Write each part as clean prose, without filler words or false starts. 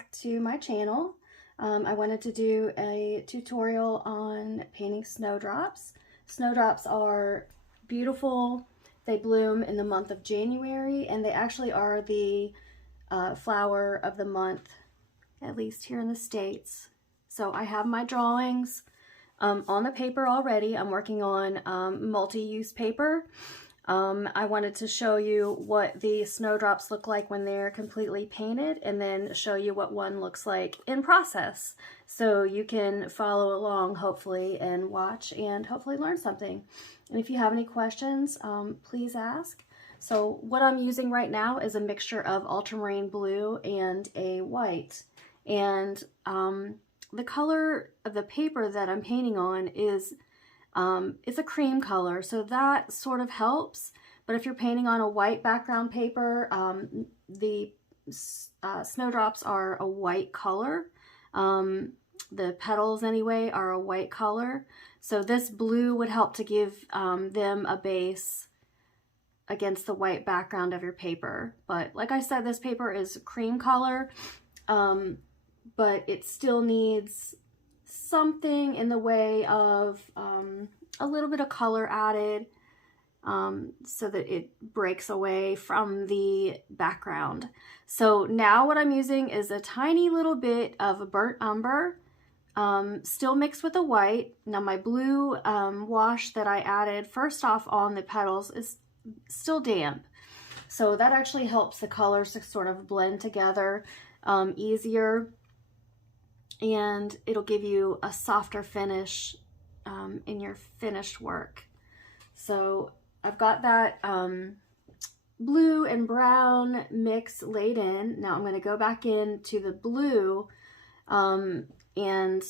back to my channel. I wanted to do a tutorial on painting snowdrops. Snowdrops are beautiful. They bloom in the month of January, and they actually are the flower of the month, at least here in the States. So I have my drawings on the paper already. I'm working on multi-use paper. I wanted to show you what the snowdrops look like when they're completely painted, and then show you what one looks like in process, so you can follow along hopefully and watch and hopefully learn something. And if you have any questions, please ask. So what I'm using right now is a mixture of ultramarine blue and a white, and the color of the paper that I'm painting on is it's a cream color, so that sort of helps. But if you're painting on a white background paper, the snowdrops are a white color. The petals anyway are a white color. So this blue would help to give them a base against the white background of your paper. But like I said, this paper is cream color, but it still needs something in the way of a little bit of color added so that it breaks away from the background. So now what I'm using is a tiny little bit of a burnt umber, still mixed with the white. Now my blue wash that I added first off on the petals is still damp, so that actually helps the colors to sort of blend together easier, and it'll give you a softer finish in your finished work. So I've got that blue and brown mix laid in. Now I'm going to go back into the blue and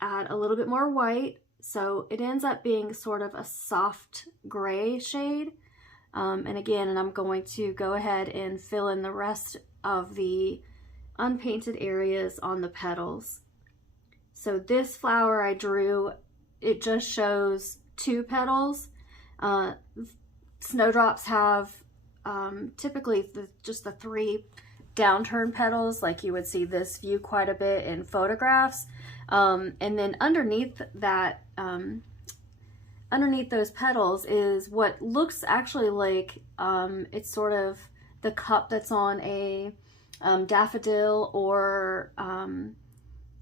add a little bit more white, so it ends up being sort of a soft gray shade. And again, I'm going to go ahead and fill in the rest of the unpainted areas on the petals. So this flower I drew, it just shows 2 petals. Snowdrops have typically just the 3 downturn petals, like you would see this view quite a bit in photographs. And then underneath that, underneath those petals is what looks actually like it's sort of the cup that's on a daffodil, or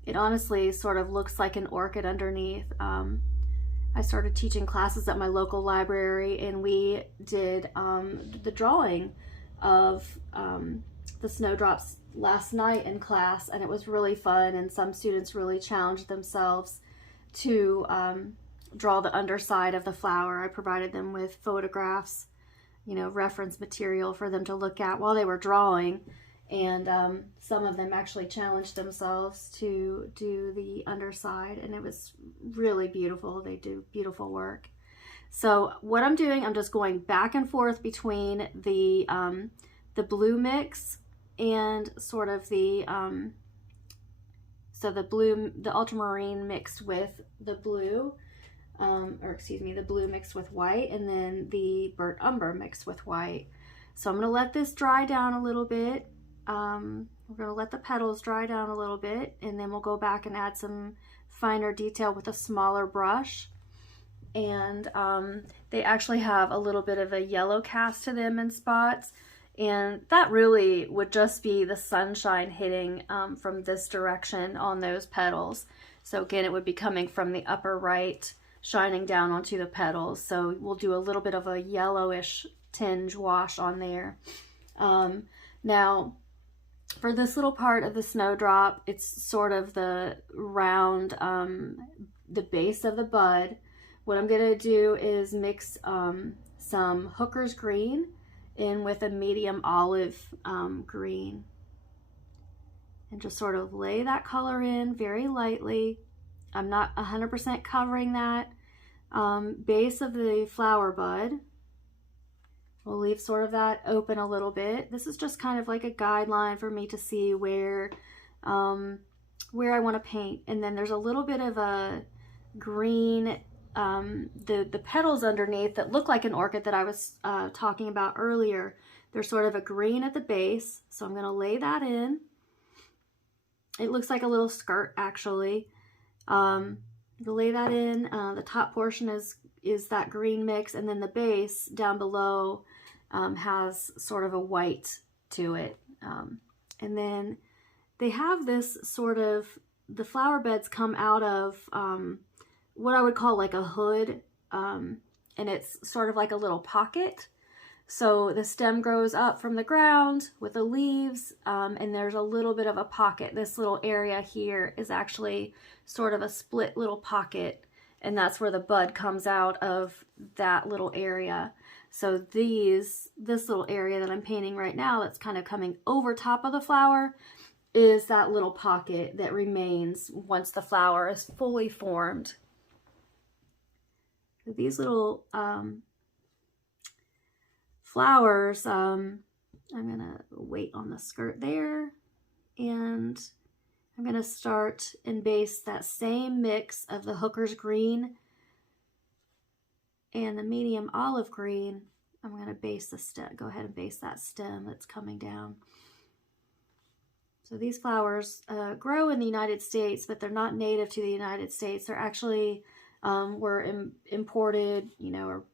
it honestly sort of looks like an orchid underneath. I started teaching classes at my local library, and we did the drawing of the snowdrops last night in class, and it was really fun, and some students really challenged themselves to draw the underside of the flower. I provided them with photographs, you know, reference material for them to look at while they were drawing. And some of them actually challenged themselves to do the underside, and it was really beautiful. They do beautiful work. So what I'm doing, I'm just going back and forth between the blue mix and sort of the so the ultramarine mixed with the blue, or excuse me, the blue mixed with white, and then the burnt umber mixed with white. So I'm going to let this dry down a little bit. We're going to let the petals dry down a little bit, and then we'll go back and add some finer detail with a smaller brush. And they actually have a little bit of a yellow cast to them in spots, and that really would just be the sunshine hitting from this direction on those petals. So again, it would be coming from the upper right, shining down onto the petals. So we'll do a little bit of a yellowish tinge wash on there. Now, for this little part of the snowdrop, it's sort of the round, the base of the bud. What I'm going to do is mix some hooker's green in with a medium olive green, and just sort of lay that color in very lightly. I'm not 100% covering that base of the flower bud. We'll leave sort of that open a little bit. This is just kind of like a guideline for me to see where I want to paint. And then there's a little bit of a green, the petals underneath that look like an orchid that I was talking about earlier. There's sort of a green at the base, so I'm going to lay that in. it looks like a little skirt actually. You lay that in. The top portion is that green mix, and then the base down below has sort of a white to it. And then they have this sort of, the flower beds come out of what I would call like a hood, and it's sort of like a little pocket. So the stem grows up from the ground with the leaves, and there's a little bit of a pocket. This little area here is actually sort of a split little pocket, and that's where the bud comes out of that little area. So this little area that I'm painting right now that's kind of coming over top of the flower is that little pocket that remains once the flower is fully formed. These little flowers, I'm gonna wait on the skirt there, and I'm gonna start and base that same mix of the Hooker's green and the medium olive green. I'm gonna base the stem, go ahead and base that stem that's coming down. So these flowers grow in the United States, but they're not native to the United States. They're actually were imported, you know, or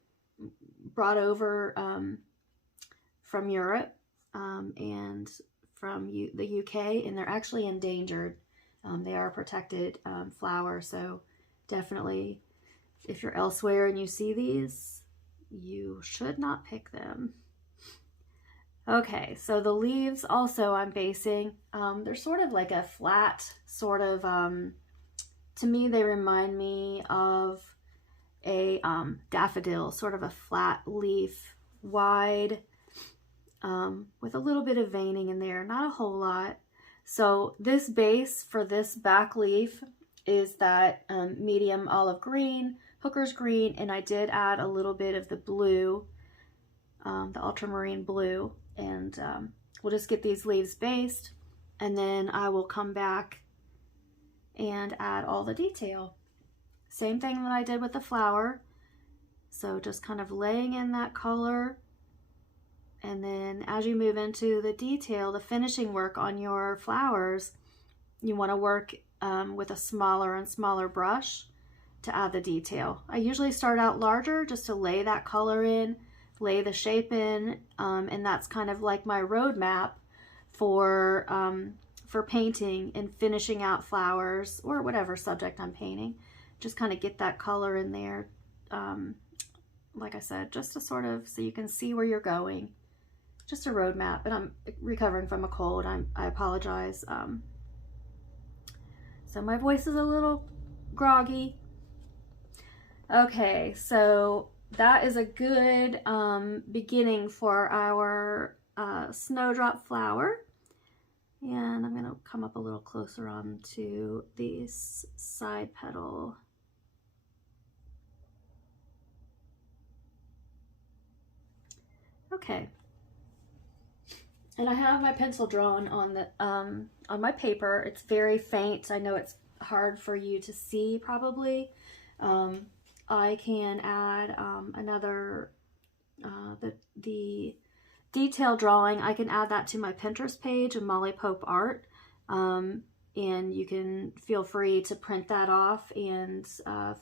brought over from Europe and from the UK, and they're actually endangered. They are a protected flower, so definitely if you're elsewhere and you see these, you should not pick them. Okay, so the leaves also I'm basing, they're sort of like a flat sort of, to me they remind me of a daffodil, sort of a flat leaf, wide, with a little bit of veining in there, not a whole lot. So this base for this back leaf is that medium olive green, Hooker's green, and I did add a little bit of the blue, the ultramarine blue, and we'll just get these leaves based, and then I will come back and add all the detail. Same thing that I did with the flower. So just kind of laying in that color, and then as you move into the detail, the finishing work on your flowers, you want to work with a smaller and smaller brush to add the detail. I usually start out larger just to lay that color in, lay the shape in, and that's kind of like my roadmap for painting and finishing out flowers or whatever subject I'm painting. Just kind of get that color in there, like I said, just to sort of, so you can see where you're going. Just a roadmap, and I'm recovering from a cold. I apologize. So my voice is a little groggy. Okay, so that is a good beginning for our snowdrop flower. And I'm going to come up a little closer onto this side petal. Okay. And I have my pencil drawn on the on my paper. It's very faint. I know it's hard for you to see probably. I can add another the detail drawing. I can add that to my Pinterest page of Molly Pope Art, and you can feel free to print that off and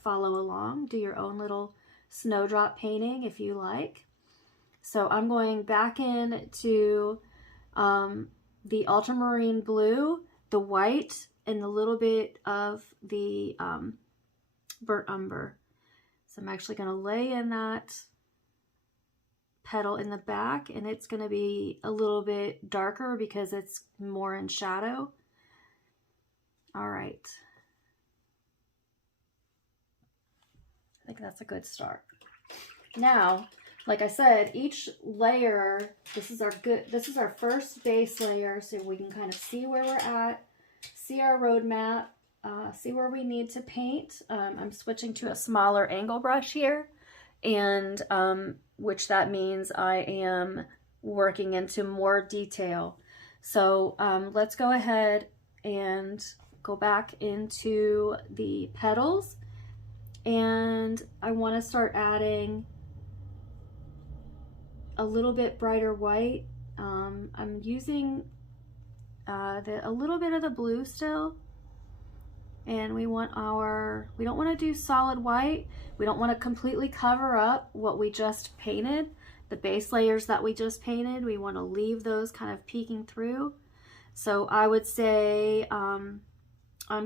follow along. Do your own little snowdrop painting if you like. So I'm going back into the ultramarine blue, the white, and a little bit of the burnt umber. So I'm actually going to lay in that petal in the back, and it's going to be a little bit darker because it's more in shadow. All right. I think that's a good start. Now, like I said, each layer, this is our first base layer, so we can kind of see where we're at, see our roadmap, see where we need to paint. I'm switching to a smaller angle brush here, and which that means I am working into more detail. So let's go ahead and go back into the petals, and I want to start adding a little bit brighter white. I'm using a little bit of the blue still. And we don't want to do solid white. We don't want to completely cover up what we just painted, the base layers that we just painted. We want to leave those kind of peeking through. So I would say I'm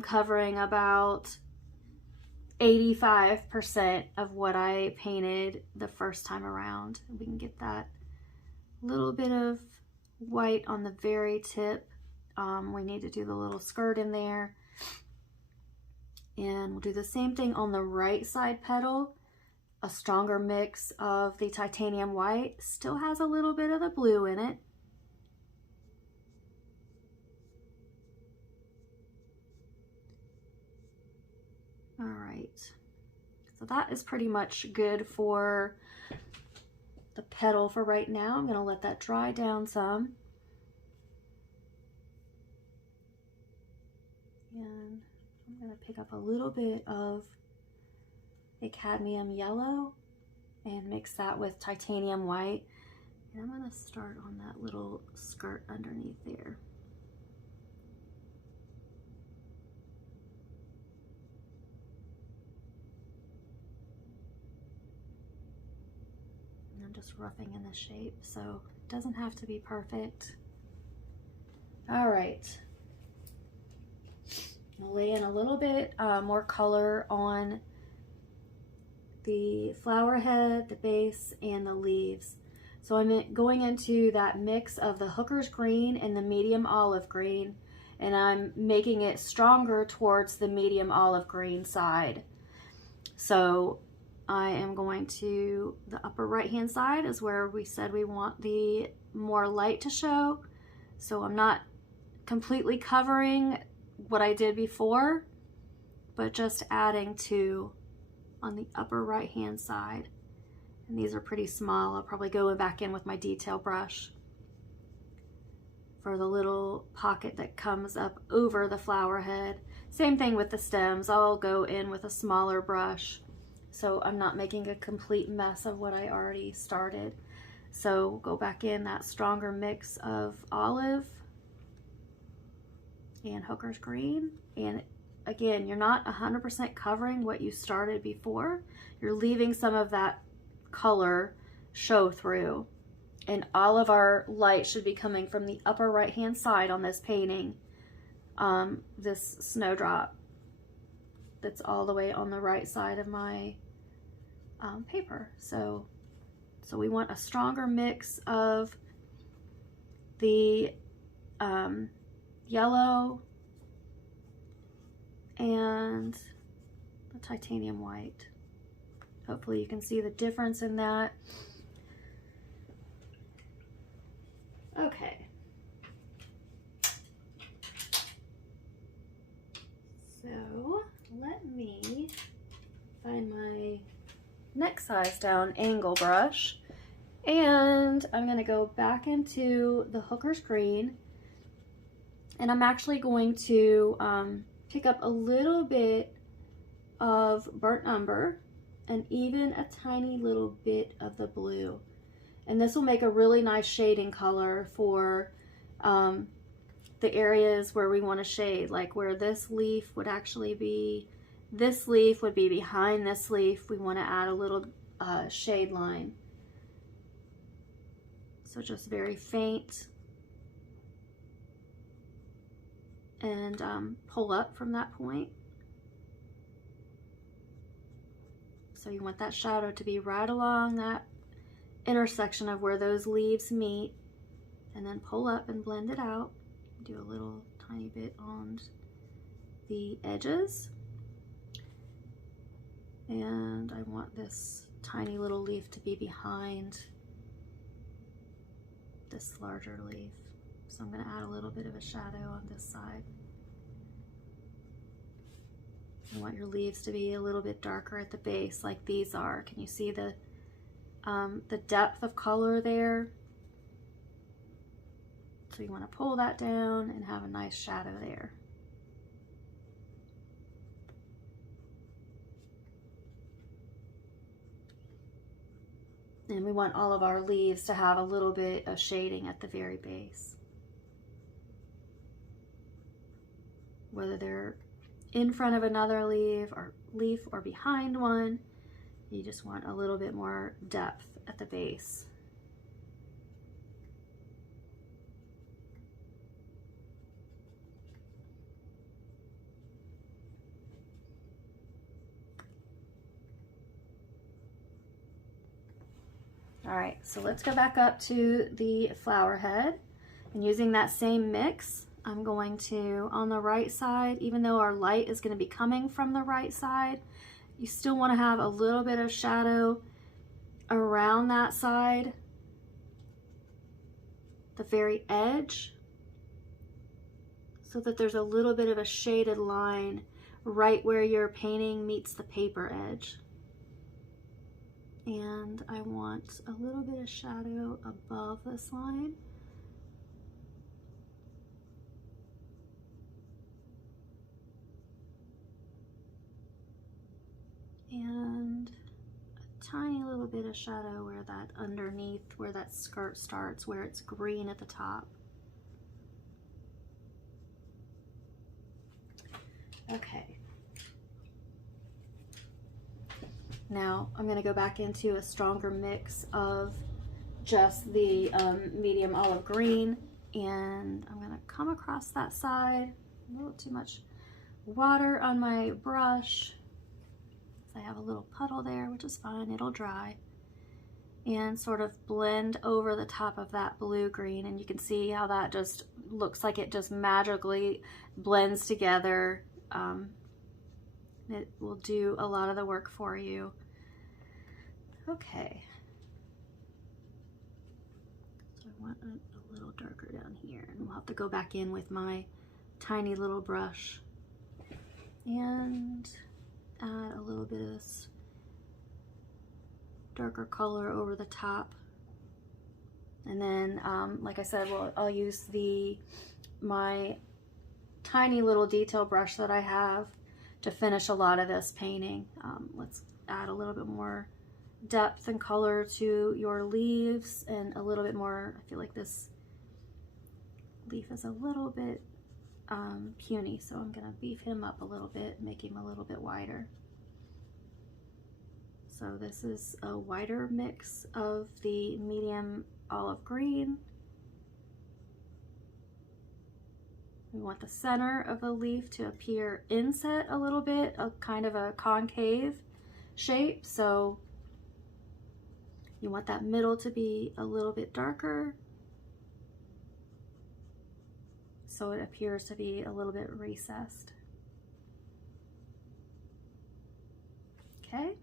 covering about 85% of what I painted the first time around. We can get that little bit of white on the very tip. We need to do the little skirt in there. And we'll do the same thing on the right side petal. A stronger mix of the titanium white. Still has a little bit of the blue in it. All right, so that is pretty much good for the petal for right now. I'm gonna let that dry down some. And I'm gonna pick up a little bit of the cadmium yellow and mix that with titanium white. And I'm gonna start on that little skirt underneath there. And I'm just roughing in the shape, so it doesn't have to be perfect. All right. I'll lay in a little bit more color on the flower head, the base, and the leaves. So I'm going into that mix of the hooker's green and the medium olive green, and I'm making it stronger towards the medium olive green side. So I am going to, the upper right hand side is where we said we want the more light to show. So I'm not completely covering what I did before, but just adding to on the upper right hand side. And these are pretty small. I'll probably go back in with my detail brush for the little pocket that comes up over the flower head. Same thing with the stems. I'll go in with a smaller brush so I'm not making a complete mess of what I already started. So go back in that stronger mix of olive and hooker's green. And again, you're not 100% covering what you started before. You're leaving some of that color show through. And all of our light should be coming from the upper right hand side on this painting. This snowdrop that's all the way on the right side of my paper. So we want a stronger mix of the yellow and the titanium white. Hopefully you can see the difference in that. Okay. So let me find my next size down angle brush, and I'm going to go back into the hooker's green, and I'm actually going to pick up a little bit of burnt umber and even a tiny little bit of the blue. And this will make a really nice shading color for the areas where we want to shade, like where this leaf would actually be, this leaf would be behind this leaf. We want to add a little shade line. So just very faint. And pull up from that point. So you want that shadow to be right along that intersection of where those leaves meet, and then pull up and blend it out. Do a little tiny bit on the edges. And I want this tiny little leaf to be behind this larger leaf. So I'm going to add a little bit of a shadow on this side. You want your leaves to be a little bit darker at the base, like these are. Can you see the depth of color there? So you want to pull that down and have a nice shadow there. And we want all of our leaves to have a little bit of shading at the very base. whether they're in front of another leaf or behind one. You just want a little bit more depth at the base. All right, so let's go back up to the flower head, and using that same mix, I'm going to, on the right side, even though our light is going to be coming from the right side, you still want to have a little bit of shadow around that side, the very edge, so that there's a little bit of a shaded line right where your painting meets the paper edge. And I want a little bit of shadow above this line. And a tiny little bit of shadow where that underneath, where that skirt starts, where it's green at the top. Okay. Now I'm going to go back into a stronger mix of just the medium olive green, and I'm going to come across that side. A little too much water on my brush. I have a little puddle there, which is fine, it'll dry. And sort of blend over the top of that blue green, and you can see how that just looks like it just magically blends together. It will do a lot of the work for you. Okay. So I want a little darker down here, and we'll have to go back in with my tiny little brush and add a little bit of this darker color over the top. And then, like I said, I'll use my tiny little detail brush that I have to finish a lot of this painting. Let's add a little bit more depth and color to your leaves, and a little bit more. I feel like this leaf is a little bit puny, so I'm gonna beef him up a little bit, make him a little bit wider. So this is a wider mix of the medium olive green. We want the center of the leaf to appear inset a little bit, a kind of a concave shape. So you want that middle to be a little bit darker, so it appears to be a little bit recessed. Okay,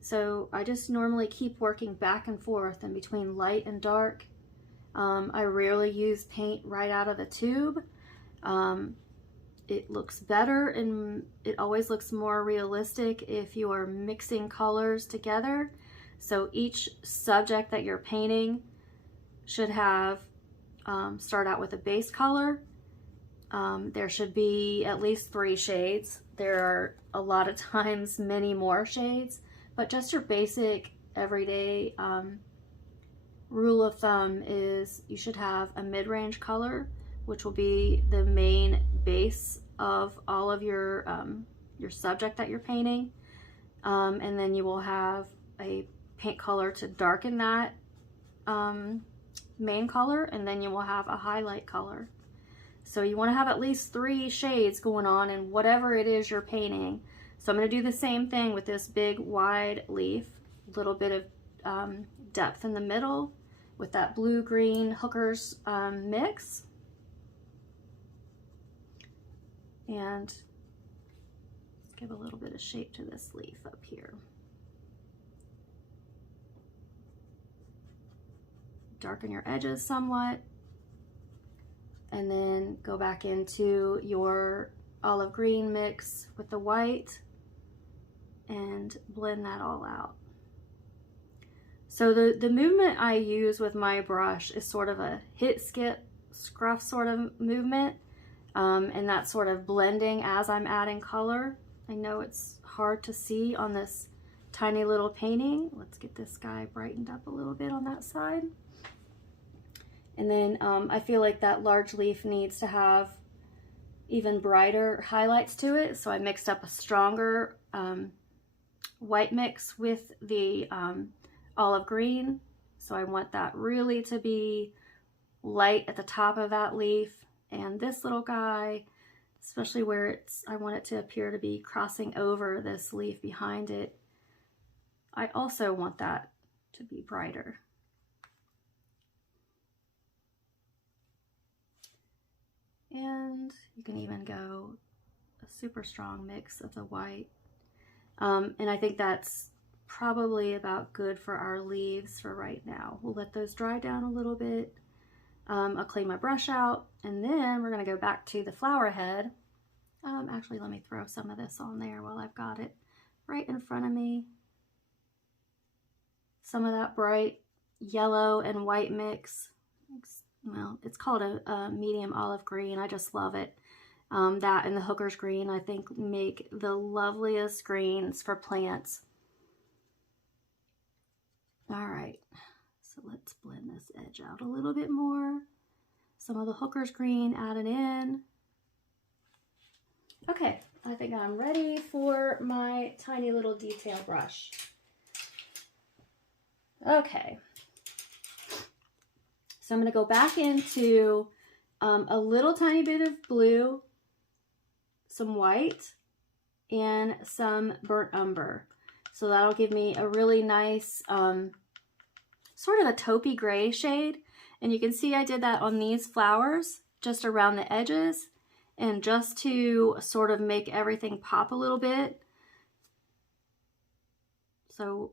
so I just normally keep working back and forth in between light and dark. I rarely use paint right out of the tube. It looks better, and it always looks more realistic if you are mixing colors together. So each subject that you're painting should have start out with a base color. There should be at least 3 shades. There are a lot of times many more shades, but just your basic everyday rule of thumb is you should have a mid-range color, which will be the main base of all of your subject that you're painting, and then you will have a paint color to darken that main color, and then you will have a highlight color. So you want to have at least 3 shades going on in whatever it is you're painting. So I'm going to do the same thing with this big wide leaf, a little bit of depth in the middle with that blue-green hookers mix. And let's give a little bit of shape to this leaf up here. Darken your edges somewhat, and then go back into your olive green mix with the white and blend that all out. So the movement I use with my brush is sort of a hit, skip, scruff sort of movement, and that's sort of blending as I'm adding color. I know it's hard to see on this tiny little painting. Let's get this guy brightened up a little bit on that side. And then I feel like that large leaf needs to have even brighter highlights to it. So I mixed up a stronger white mix with the olive green. So I want that really to be light at the top of that leaf. And this little guy, especially where I want it to appear to be crossing over this leaf behind it, I also want that to be brighter. And you can even go a super strong mix of the white. And I think that's probably about good for our leaves for right now. We'll let those dry down a little bit. I'll clean my brush out, and then we're going to go back to the flower head. Actually, let me throw some of this on there while I've got it right in front of me. Some of that bright yellow and white mix. Well, it's called a medium olive green. I just love it. That and the hooker's green, I think, make the loveliest greens for plants. All right, so let's blend this edge out a little bit more. Some of the hooker's green added in. Okay, I think I'm ready for my tiny little detail brush. Okay, so I'm going to go back into a little tiny bit of blue, some white, and some burnt umber. So that'll give me a really nice sort of a taupey gray shade. And you can see I did that on these flowers just around the edges, and just to sort of make everything pop a little bit. So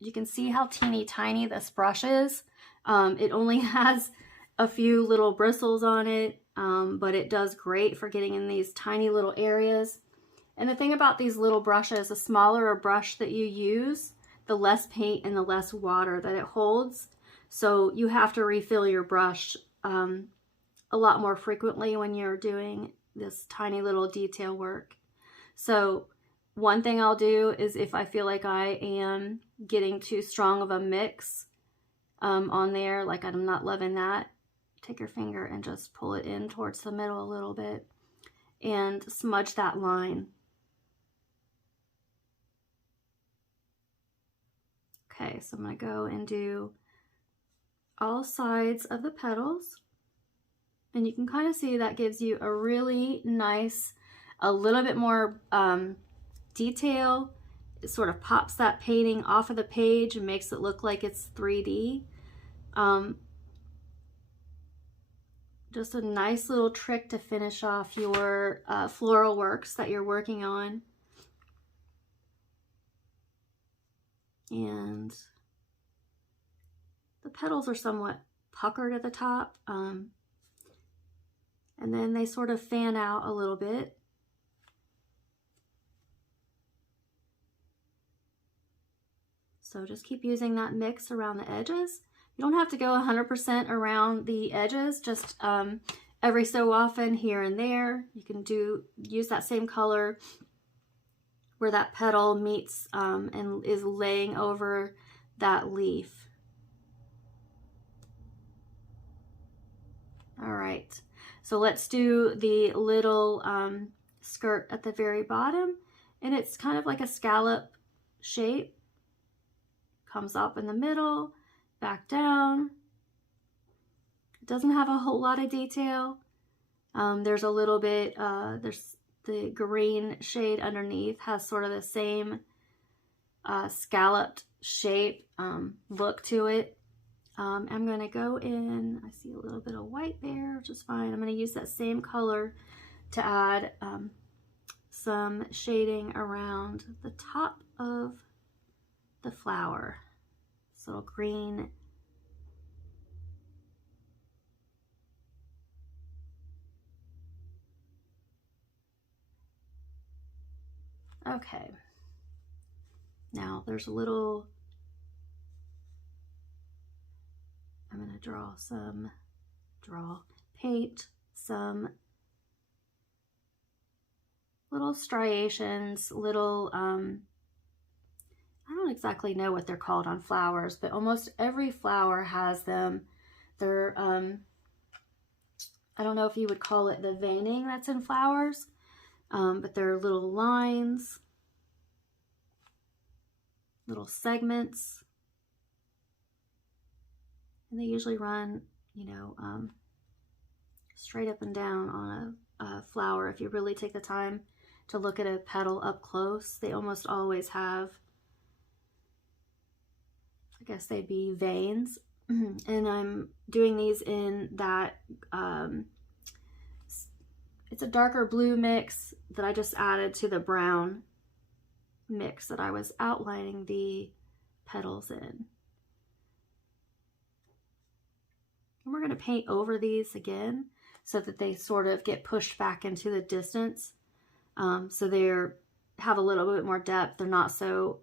you can see how teeny tiny this brush is. It only has a few little bristles on it, but it does great for getting in these tiny little areas. And the thing about these little brushes, the smaller a brush that you use, the less paint and the less water that it holds. So you have to refill your brush a lot more frequently when you're doing this tiny little detail work. So one thing I'll do is, if I feel like I am getting too strong of a mix on there, like I'm not loving that, take your finger and just pull it in towards the middle a little bit and smudge that line. Okay, so I'm going to go and do all sides of the petals. And you can kind of see that gives you a really nice, a little bit more detail. It sort of pops that painting off of the page and makes it look like it's 3D. Just a nice little trick to finish off your floral works that you're working on. And the petals are somewhat puckered at the top, and then they sort of fan out a little bit. So just keep using that mix around the edges. You don't have to go 100% around the edges, just every so often here and there. You can use that same color where that petal meets and is laying over that leaf. All right, so let's do the little skirt at the very bottom, and it's kind of like a scallop shape. Comes up in the middle, back down. It doesn't have a whole lot of detail. There's a little bit, there's the green shade underneath has sort of the same scalloped shape look to it. I'm going to go in, I see a little bit of white there, which is fine. I'm going to use that same color to add some shading around the top of the flower. This little green. Okay. Now there's a little, I'm going to paint some little striations, little, I don't exactly know what they're called on flowers, but almost every flower has them. They're I don't know if you would call it the veining that's in flowers, but they're little lines, little segments, and they usually run, you know, straight up and down on a flower. If you really take the time to look at a petal up close, they almost always have, I guess they'd be veins. And I'm doing these in that, it's a darker blue mix that I just added to the brown mix that I was outlining the petals in. And we're going to paint over these again so that they sort of get pushed back into the distance. So they're have a little bit more depth. They're not so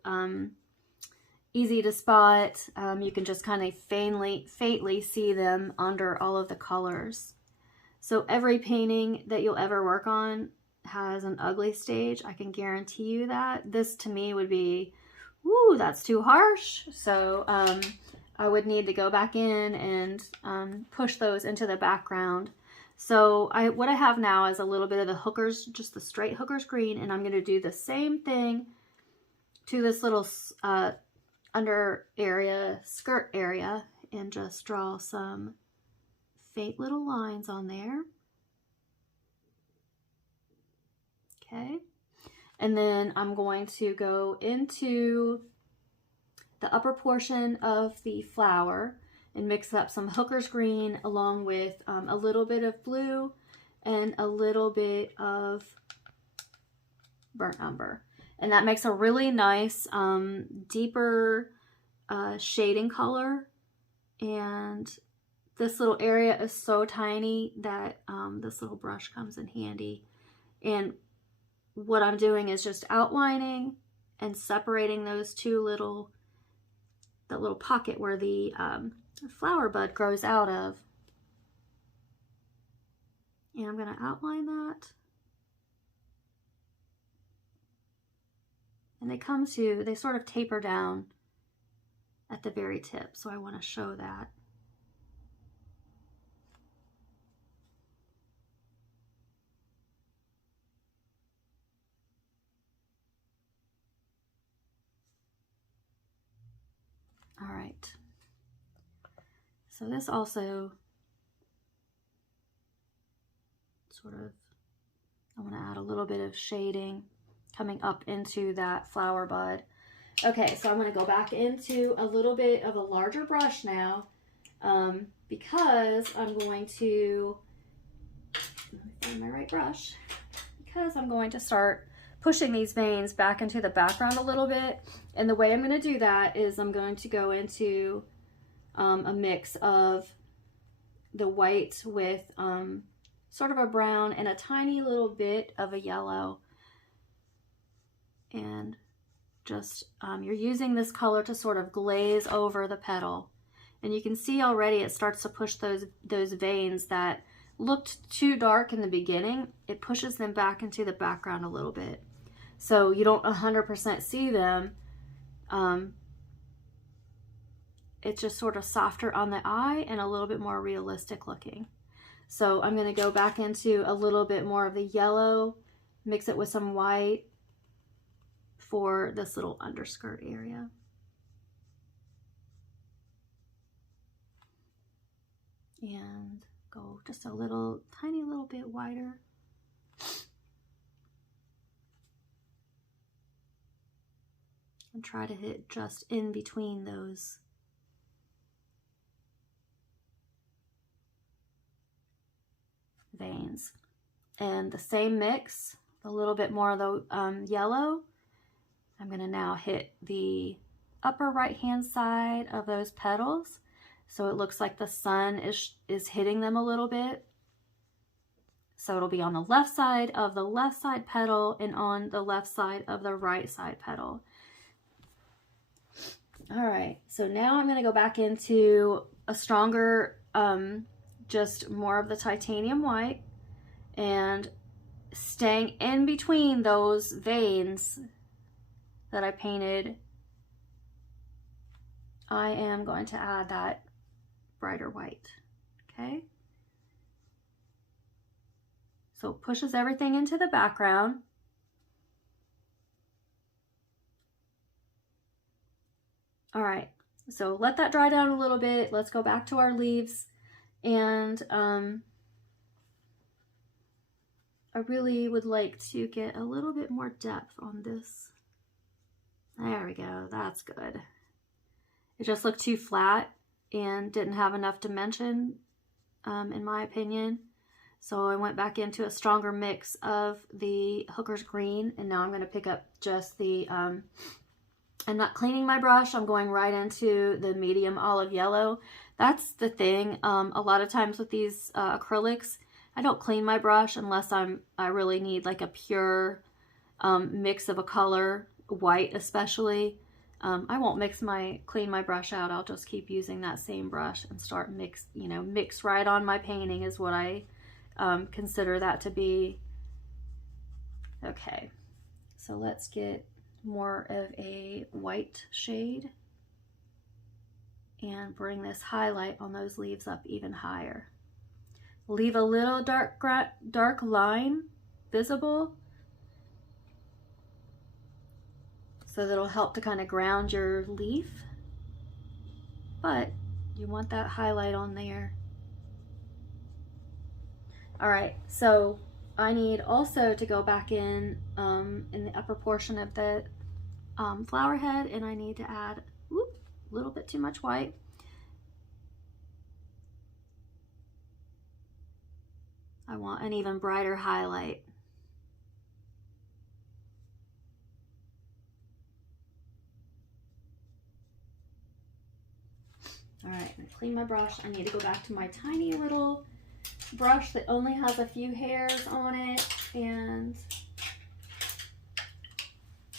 easy to spot. You can just kind of faintly see them under all of the colors. So every painting that you'll ever work on has an ugly stage. I can guarantee you that. This to me would be, ooh, that's too harsh. So I would need to go back in and push those into the background. So what I have now is a little bit of the hookers, just the straight hookers green, and I'm going to do the same thing to this little under area, skirt area, and just draw some faint little lines on there. Okay, and then I'm going to go into the upper portion of the flower and mix up some hookers green along with a little bit of blue and a little bit of burnt umber. And that makes a really nice deeper shading color. And this little area is so tiny that this little brush comes in handy. And what I'm doing is just outlining and separating those two little, that little pocket where the flower bud grows out of. And I'm going to outline that. And they sort of taper down at the very tip. So I want to show that. All right. So this also sort of, I want to add a little bit of shading coming up into that flower bud. Okay, so I'm going to go back into a little bit of a larger brush now because I'm going to, let me find my right brush, because I'm going to start pushing these veins back into the background a little bit. And the way I'm going to do that is I'm going to go into a mix of the white with sort of a brown and a tiny little bit of a yellow. And just, you're using this color to sort of glaze over the petal. And you can see already it starts to push those veins that looked too dark in the beginning. It pushes them back into the background a little bit. So you don't 100% see them. It's just sort of softer on the eye and a little bit more realistic looking. So I'm going to go back into a little bit more of the yellow, mix it with some white for this little underskirt area. And go just a little, tiny little bit wider. And try to hit just in between those veins. And the same mix, a little bit more of the yellow. I'm going to now hit the upper right hand side of those petals, so it looks like the sun is hitting them a little bit. So it'll be on the left side of the left side petal and on the left side of the right side petal. All right, so now I'm going to go back into a stronger, just more of the titanium white, and staying in between those veins that I painted, I am going to add that brighter white. Okay. So it pushes everything into the background. All right, so let that dry down a little bit. Let's go back to our leaves. And I really would like to get a little bit more depth on this. There we go, that's good. It just looked too flat and didn't have enough dimension, in my opinion. So I went back into a stronger mix of the Hooker's Green, and now I'm going to pick up just the, I'm not cleaning my brush, I'm going right into the medium olive yellow. That's the thing, a lot of times with these acrylics, I don't clean my brush unless I really need like a pure mix of a color, white especially. I won't clean my brush out. I'll just keep using that same brush and start mix right on my painting is what I consider that to be. Okay, so let's get more of a white shade and bring this highlight on those leaves up even higher. Leave a little dark line visible, so that'll help to kind of ground your leaf, but you want that highlight on there. All right, so I need also to go back in the upper portion of the flower head, and I need to add a little bit too much white. I want an even brighter highlight. All right, I'm gonna clean my brush. I need to go back to my tiny little brush that only has a few hairs on it and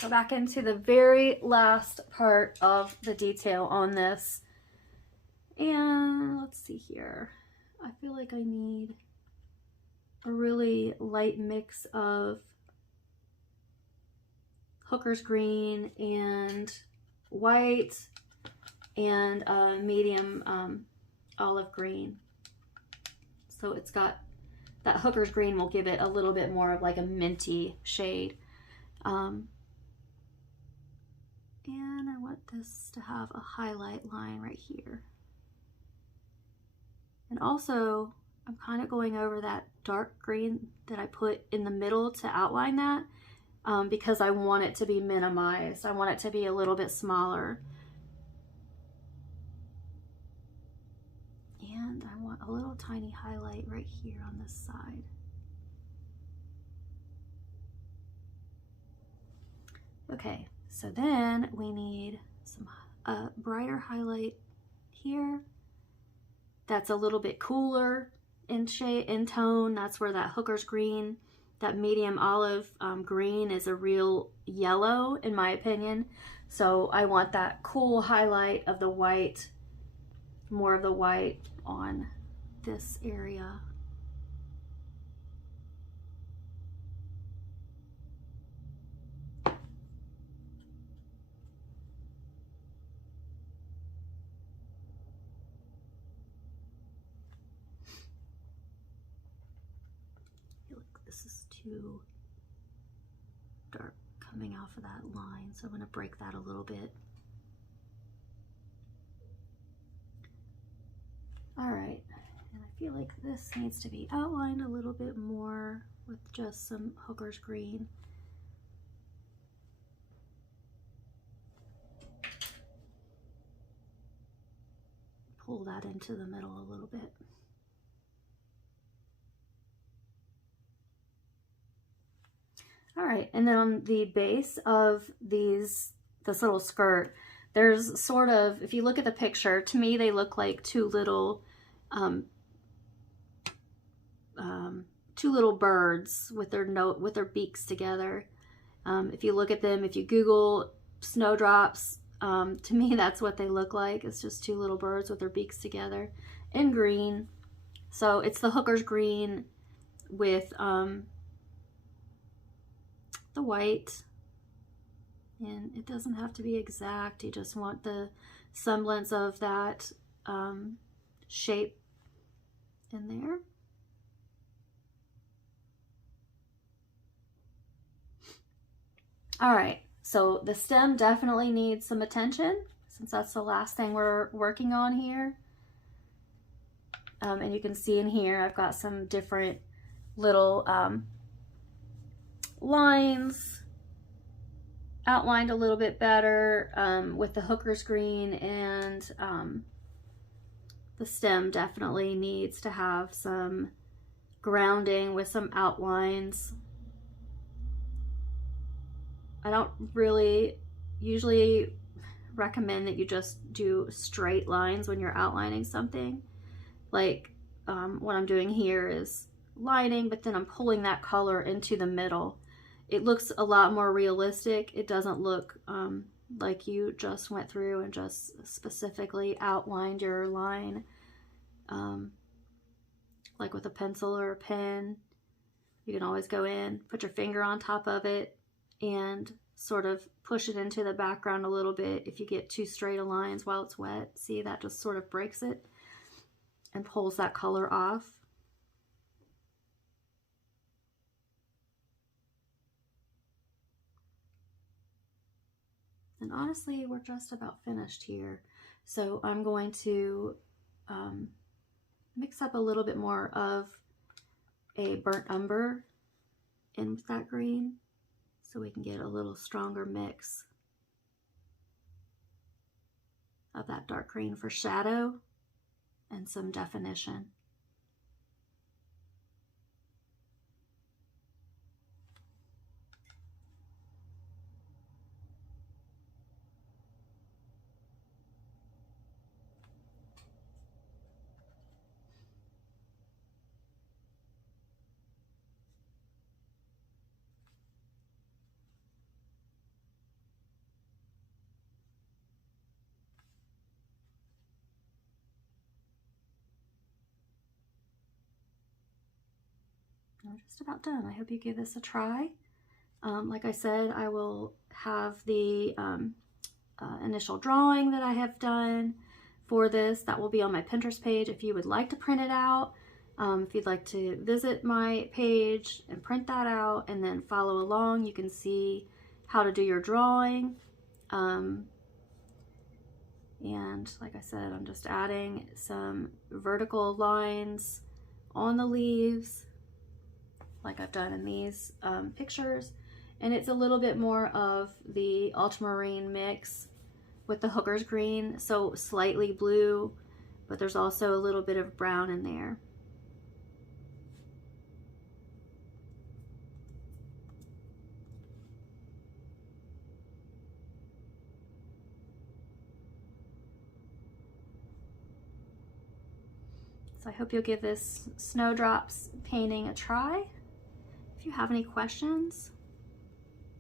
go back into the very last part of the detail on this. And let's see here. I feel like I need a really light mix of Hooker's Green and white and medium olive green. So it's got that Hooker's Green will give it a little bit more of like a minty shade. And I want this to have a highlight line right here. And also, I'm kind of going over that dark green that I put in the middle to outline that because I want it to be minimized. I want it to be a little bit smaller. And I want a little tiny highlight right here on this side. Okay, so then we need some brighter highlight here. That's a little bit cooler in shade, in tone. That's where that Hooker's Green, that medium olive green is a real yellow in my opinion. So I want that cool highlight of the white, more of the white on this area. This is too dark coming off of that line, so I'm going to break that a little bit. All right, and I feel like this needs to be outlined a little bit more with just some Hooker's Green. Pull that into the middle a little bit. All right, and then on the base of this little skirt, there's sort of, if you look at the picture, to me they look like two little birds with their beaks together. If you look at them, if you Google snowdrops, to me that's what they look like. It's just two little birds with their beaks together in green. So it's the Hooker's Green with the white, and it doesn't have to be exact. You just want the semblance of that shape in there. All right, so the stem definitely needs some attention since that's the last thing we're working on here. And you can see in here, I've got some different little lines outlined a little bit better with the hooker's green, and the stem definitely needs to have some grounding with some outlines. I don't really usually recommend that you just do straight lines when you're outlining something. Like what I'm doing here is lining, but then I'm pulling that color into the middle. It looks a lot more realistic. It doesn't look like you just went through and just specifically outlined your line like with a pencil or a pen. You can always go in, put your finger on top of it, and sort of push it into the background a little bit. If you get too straight of lines while it's wet, see, that just sort of breaks it and pulls that color off. And honestly, we're just about finished here. So I'm going to mix up a little bit more of a burnt umber in with that green so we can get a little stronger mix of that dark green for shadow and some definition. We're just about done. I hope you give this a try. Like I said, I will have the initial drawing that I have done for this. That will be on my Pinterest page if you would like to print it out. If you'd like to visit my page and print that out and then follow along, you can see how to do your drawing. And like I said, I'm just adding some vertical lines on the leaves like I've done in these pictures. And it's a little bit more of the ultramarine mix with the hooker's green, so slightly blue, but there's also a little bit of brown in there. So I hope you'll give this Snowdrops painting a try. If you have any questions,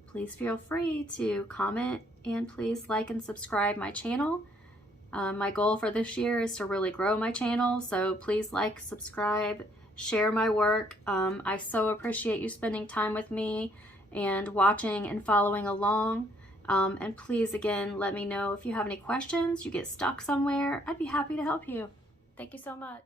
please feel free to comment, and please like and subscribe my channel. My goal for this year is to really grow my channel, so please like, subscribe, share my work. I so appreciate you spending time with me and watching and following along. And please, again, let me know if you have any questions, you get stuck somewhere. I'd be happy to help you. Thank you so much.